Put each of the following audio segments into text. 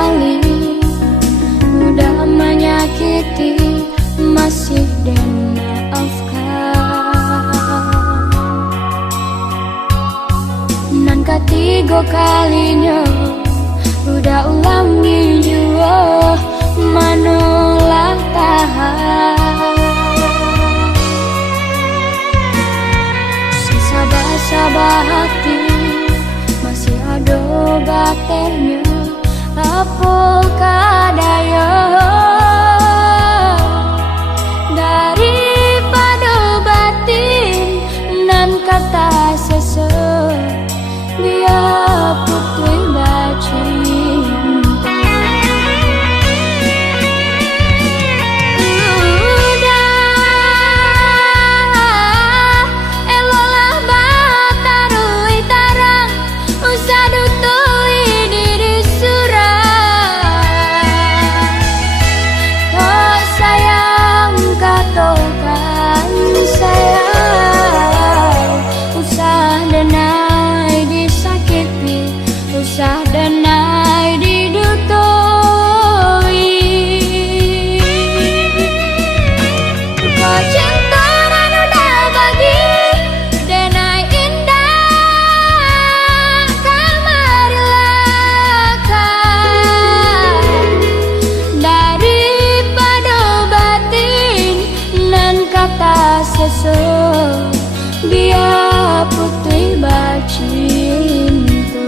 kali udah menyakiti, masih dan maafkan. Nan ketiga kalinya udah ulangi jua, manulah tahan. Sabah hati masih ada baternya, apa kadaya daripada batin nan kata sesat, biar putri bacinta. Biar putri bacinta.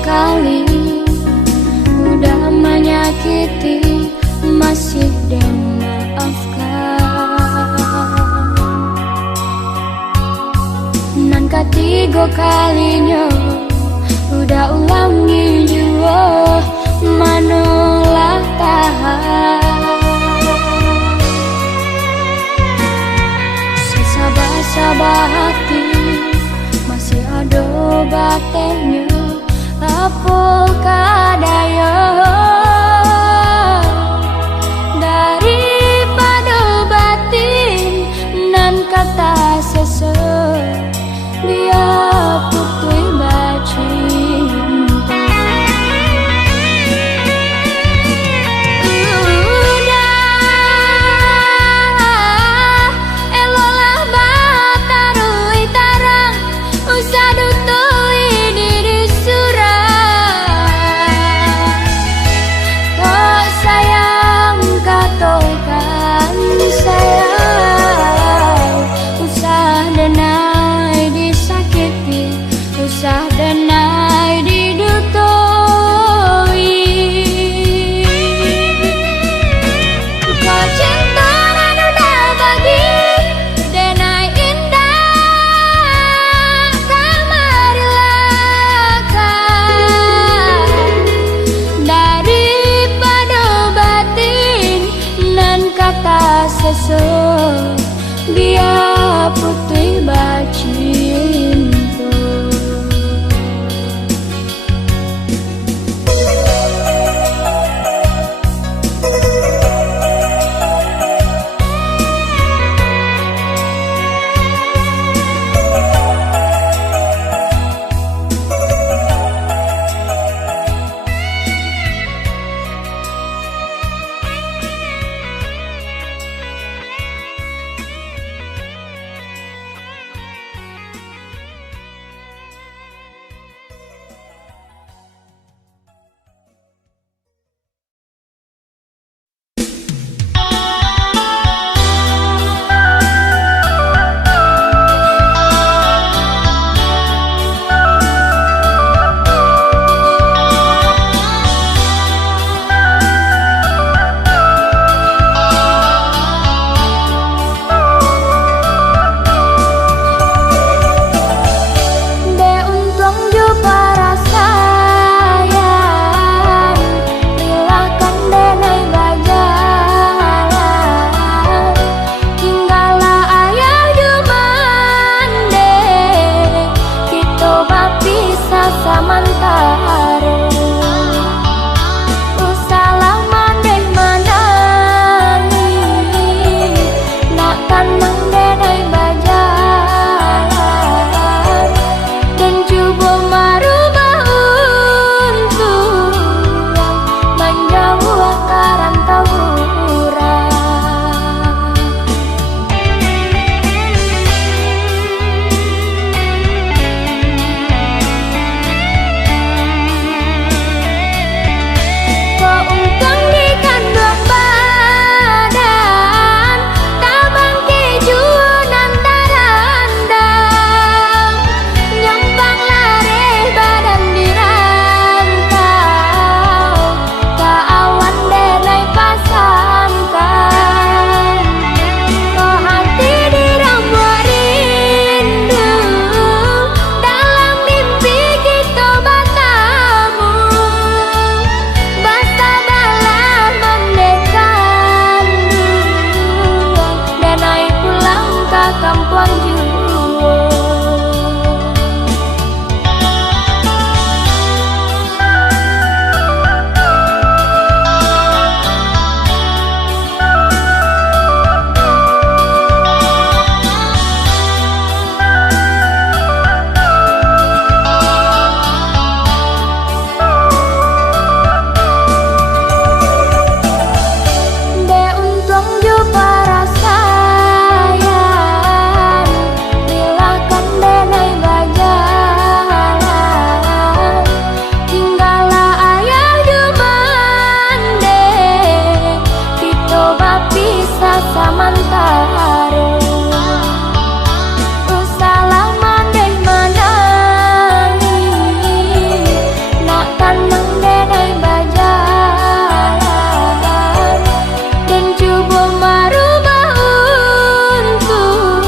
Kali udah menyakiti, masih dan maafkan. Nan ketiga kalinya udah ulangi jua, manulah tahan. Sabah hati masih ada baternya, apa kadaya daripada batin nan kata sesat, biar putri bacinta. Elolah batarui tarang, usah dutui diri surah. mantaro usalah mandeh manani nak kanang denai bajalan dan coba marubah untuk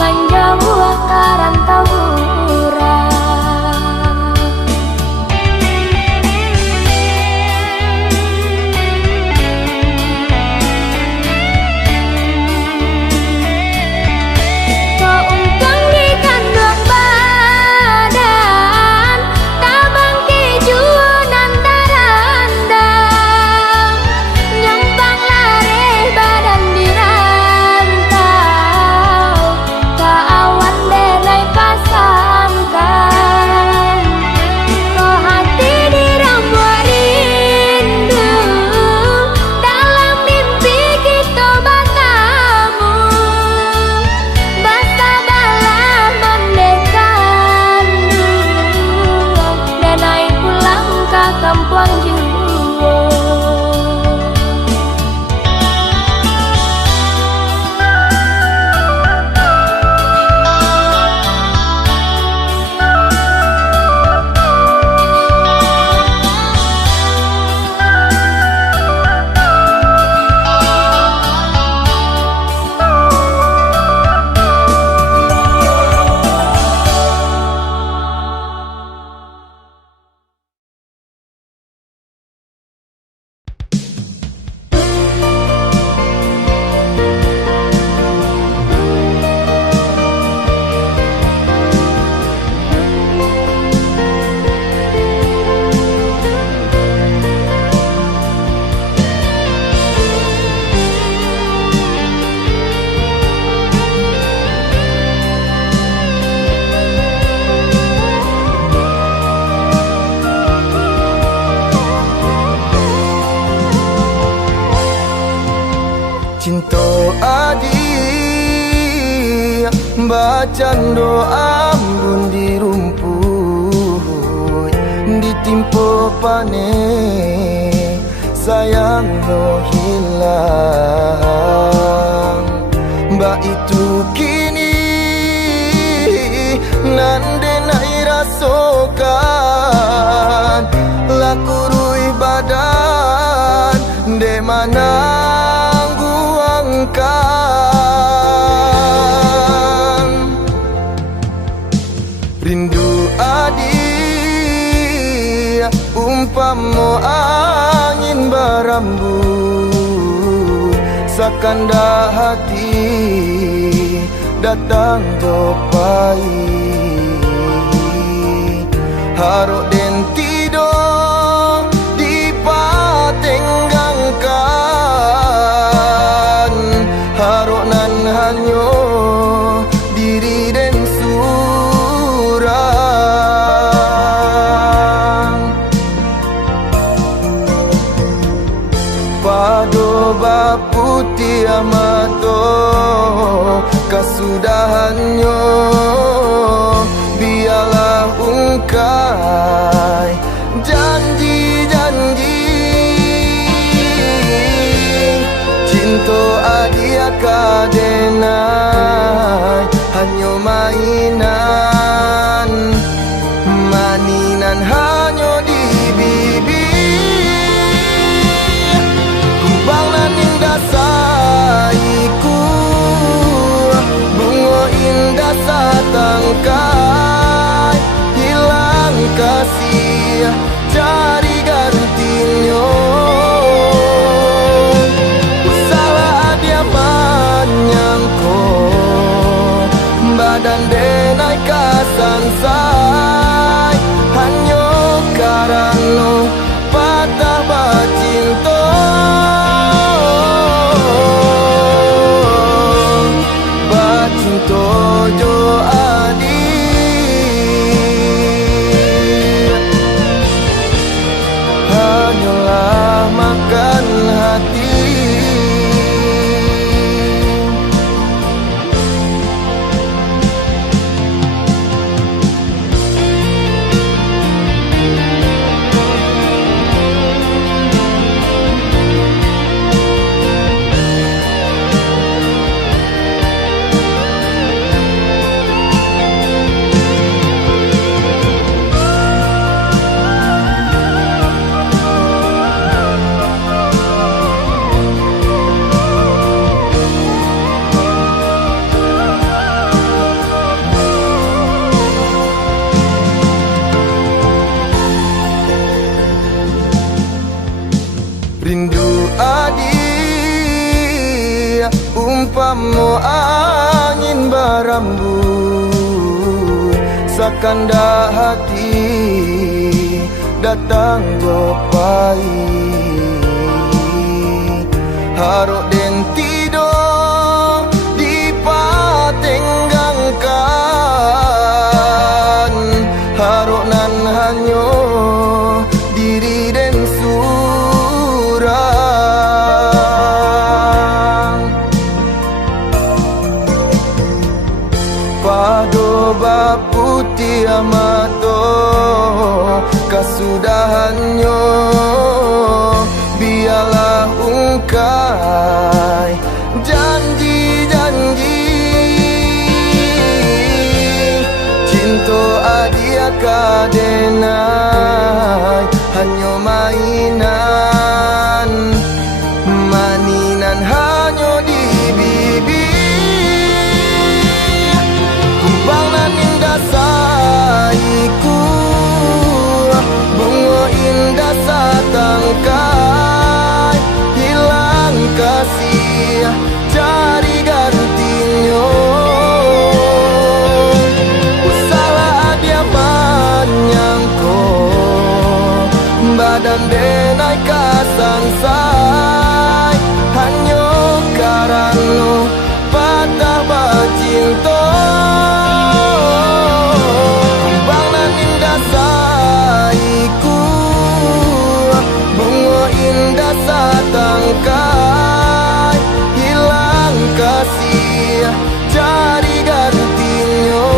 menjauh karantauran. Keuntung di kandung badan tabang kejuan antara andang nyampang lare badan dirantau kawan denai pasangkan ko hati diramu rindu dalam mimpi kita bertemu basta dalam mendekat denai pulang ke kampung jiwa. Cinta adi bacaan doa ambun di rumput ditimpa panen sayang no hilang mbak itu kini nande nai rasokan laku rui badan de mana rindu adi umpama angin berambut sakanda hati datang topai haruk den tidur di patenggangkan haruk nan hanyo diri den surang pado baputi amato kasudahannya biarlah ungkai janji-janji cinta adia kadenai hanya mainan maninan hanya di bibir kumbang nan indah saiku bunga indah satangkai hilang kasih cari gantinya salah dia banyangko badan denai kasansai hanya karena patah bacinto bacinto jo adi hanyalah makan hati umpama angin berambut, sakanda hati datang gopai, haruk den tidur di patenggangkan, haruk nan hanyo diri den surang, pado baputi amato kasudahannya, biarlah ungkai janji-janji, cinta adia kadenai hanya mainan, maninan hanya di bibir, kumbang nan indah saiku, bunga indah satangkai, hilang kasih cari gantinya, usaha dia menyangko badan denai kasansai, hanya karena patah bacinta, kumbang nan indah saiku, bunga indah satangkai, hilang kasih cari gantinya,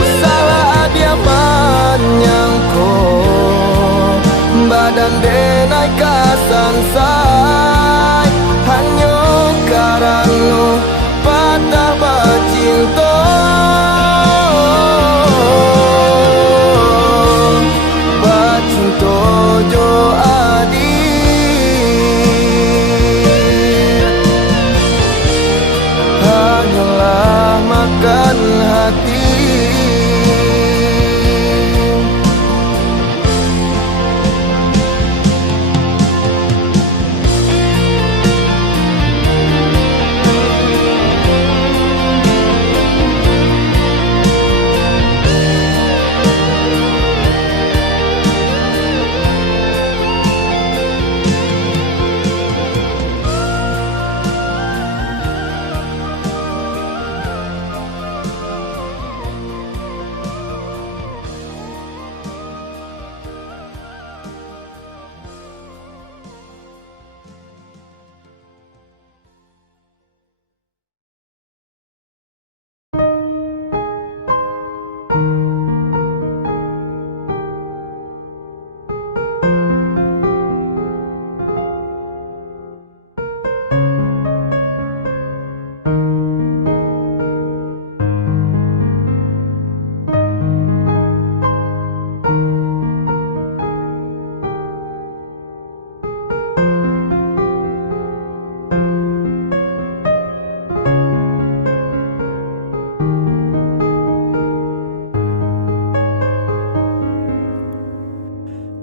usaha dia menyangko badan denai kasansai, hanya karena patah bacinta, bacinta jo adik, hanyalah makan hati.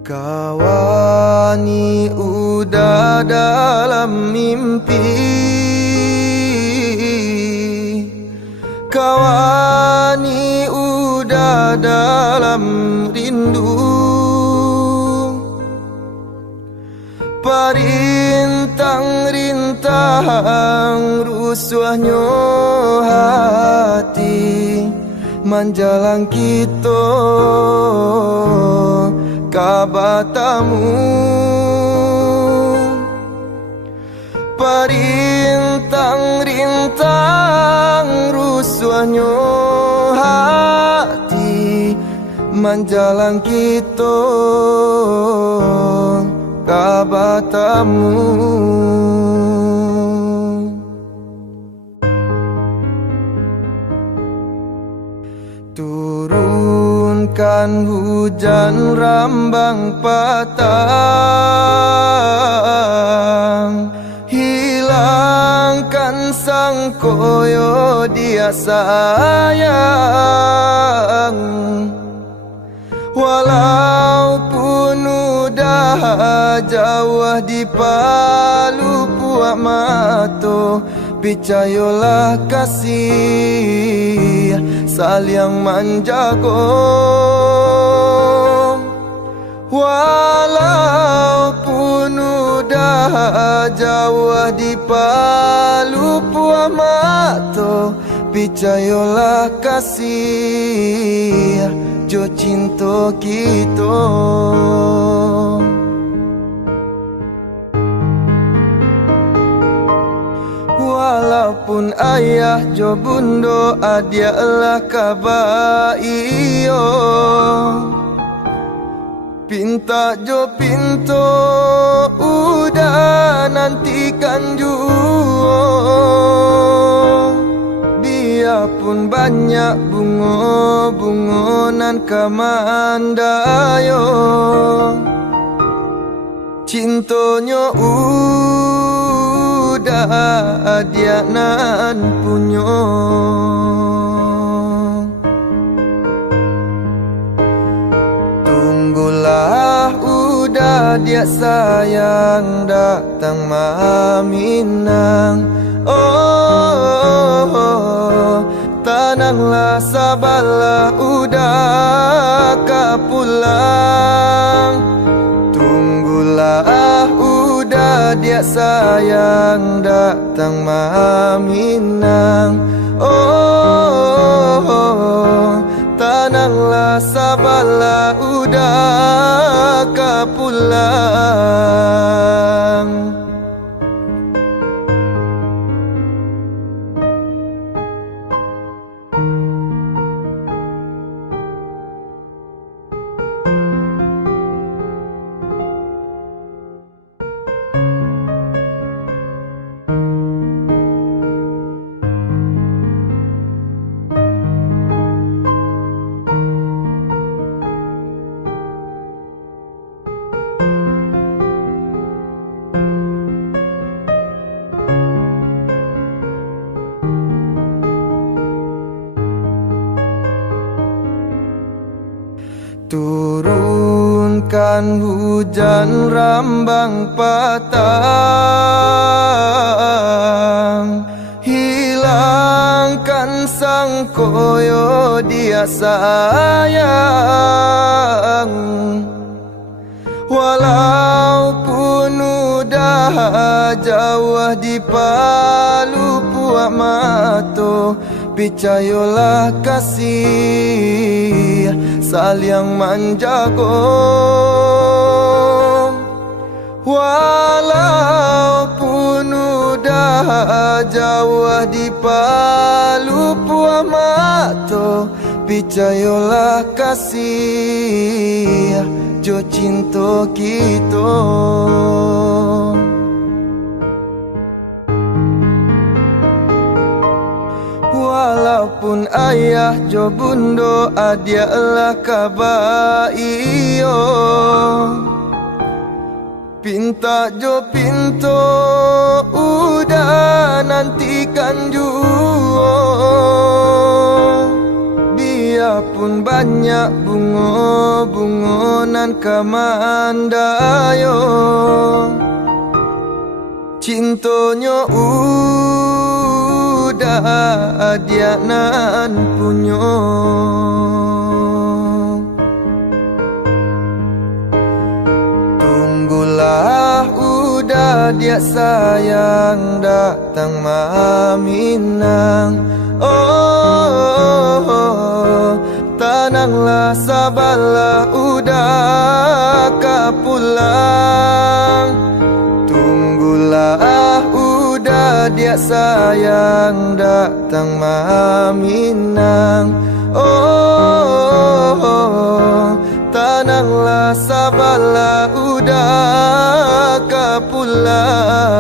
Kawani udah dalam mimpi, kawani udah dalam rindu, parintang-rintang rusuhnya hati, manjalang kita kabatamu, parintang-rintang rusuhnya hati, manjalang kita kabatamu. Turunkan hujan rambang patang, hilangkan sang koyo dia sayang, walaupun udah jauh di Palu. puak mato, picayolah kasih saling menjaga. Walaupun udah jauh di palu puak mato, picayolah kasih jo cinta kita. Walaupun ayah jo bundo adialah kabar iyo, pinta jo pinto udah nantikan juo. Biarpun banyak bunga-bunga nan kamandayo, cintonya udah dia nan punyo. Tunggulah udah dia sayang datang maminang. Oh, tenanglah sabarlah udah kapulang. Tunggulah udah dia sayang datang maminang. Oh, tenanglah sabarlah udah kapulang. Turunkan hujan rambang patang, hilangkan sang koyo dia sayang. Walaupun udah jauh di palu puak mato, picayolah kasih saling menjaga. Walaupun udah jauh di palu puak mato, picayolah kasih jo cinta kita. Walaupun ayah jo bundo adialah kabar iyo, pinta jo pinto udah nantikan juo. Biarpun banyak bunga-bunga nan kamandayo, cintonya udah dia nan punyo. Tunggulah udah dia sayang datang maminang. Oh, tenanglah sabarlah udah kapulang. Tunggulah udah dia sayang datang maminang. Oh, tenanglah sabarlah udah kapulang.